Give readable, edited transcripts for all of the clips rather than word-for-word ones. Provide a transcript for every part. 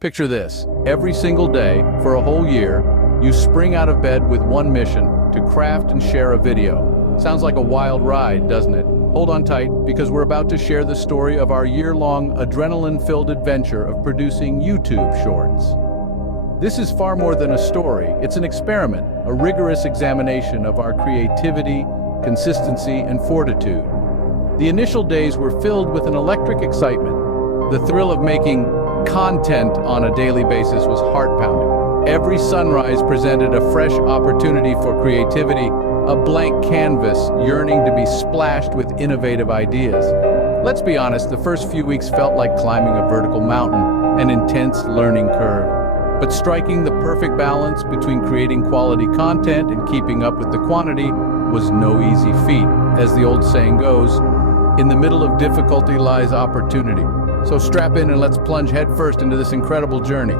Picture this. Every single day, for a whole year, you spring out of bed with one mission: to craft and share a video. Sounds like a wild ride, doesn't it? Hold on tight, because we're about to share the story of our year-long, adrenaline-filled adventure of producing YouTube Shorts. This is far more than a story. It's an experiment, a rigorous examination of our creativity, consistency, and fortitude. The initial days were filled with an electric excitement. The thrill of making content on a daily basis was heart-pounding. Every sunrise presented a fresh opportunity for creativity, a blank canvas yearning to be splashed with innovative ideas. Let's be honest, the first few weeks felt like climbing a vertical mountain, an intense learning curve. But striking the perfect balance between creating quality content and keeping up with the quantity was no easy feat. As the old saying goes, in the middle of difficulty lies opportunity. So strap in and let's plunge headfirst into this incredible journey.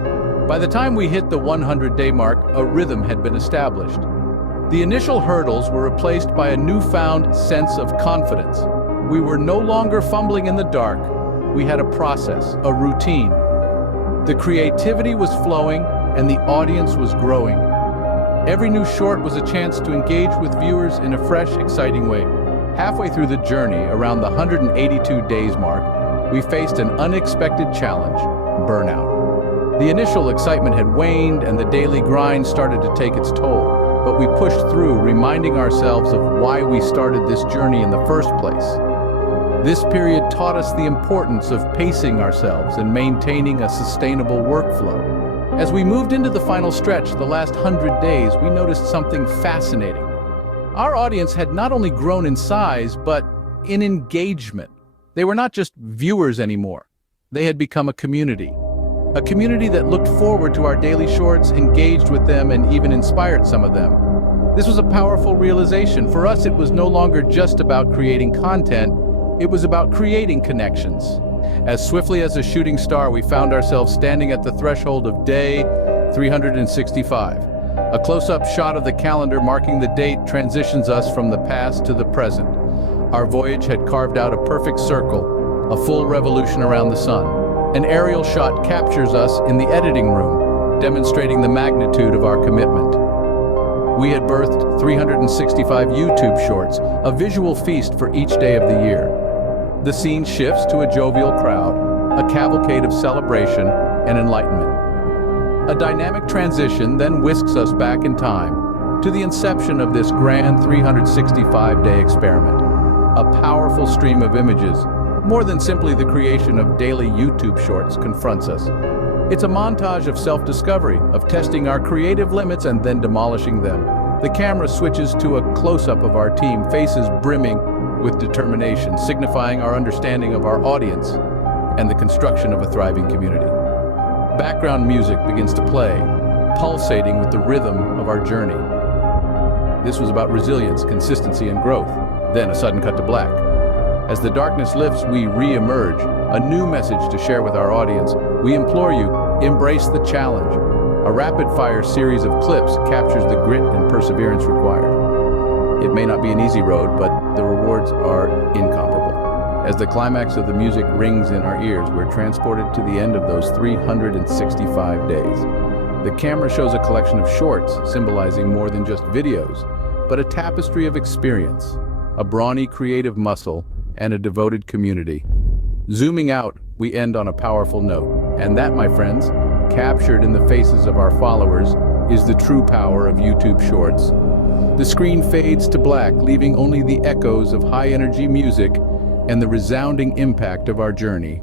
By the time we hit the 100-day mark, a rhythm had been established. The initial hurdles were replaced by a newfound sense of confidence. We were no longer fumbling in the dark. We had a process, a routine. The creativity was flowing and the audience was growing. Every new short was a chance to engage with viewers in a fresh, exciting way. Halfway through the journey, around the 182 days mark, we faced an unexpected challenge: burnout. The initial excitement had waned and the daily grind started to take its toll. But we pushed through, reminding ourselves of why we started this journey in the first place. This period taught us the importance of pacing ourselves and maintaining a sustainable workflow. As we moved into the final stretch, the last 100 days, we noticed something fascinating. Our audience had not only grown in size, but in engagement. They were not just viewers anymore. They had become a community that looked forward to our daily shorts, engaged with them, and even inspired some of them. This was a powerful realization. For us, it was no longer just about creating content, it was about creating connections. As swiftly as a shooting star, we found ourselves standing at the threshold of day 365. A close-up shot of the calendar marking the date transitions us from the past to the present. Our voyage had carved out a perfect circle, a full revolution around the sun. An aerial shot captures us in the editing room, demonstrating the magnitude of our commitment. We had birthed 365 YouTube Shorts, a visual feast for each day of the year. The scene shifts to a jovial crowd, a cavalcade of celebration and enlightenment. A dynamic transition then whisks us back in time to the inception of this grand 365-day experiment. A powerful stream of images, more than simply the creation of daily YouTube Shorts, confronts us. It's a montage of self-discovery, of testing our creative limits and then demolishing them. The camera switches to a close-up of our team, faces brimming with determination, signifying our understanding of our audience and the construction of a thriving community. Background music begins to play, pulsating with the rhythm of our journey. This was about resilience, consistency, and growth. Then a sudden cut to black. As the darkness lifts, we re-emerge, a new message to share with our audience. We implore you, embrace the challenge. A rapid-fire series of clips captures the grit and perseverance required. It may not be an easy road, but the rewards are incomparable. As the climax of the music rings in our ears, we're transported to the end of those 365 days. The camera shows a collection of shorts, symbolizing more than just videos, but a tapestry of experience, a brawny creative muscle, and a devoted community. Zooming out, we end on a powerful note. And that, my friends, captured in the faces of our followers, is the true power of YouTube Shorts. The screen fades to black, leaving only the echoes of high-energy music and the resounding impact of our journey.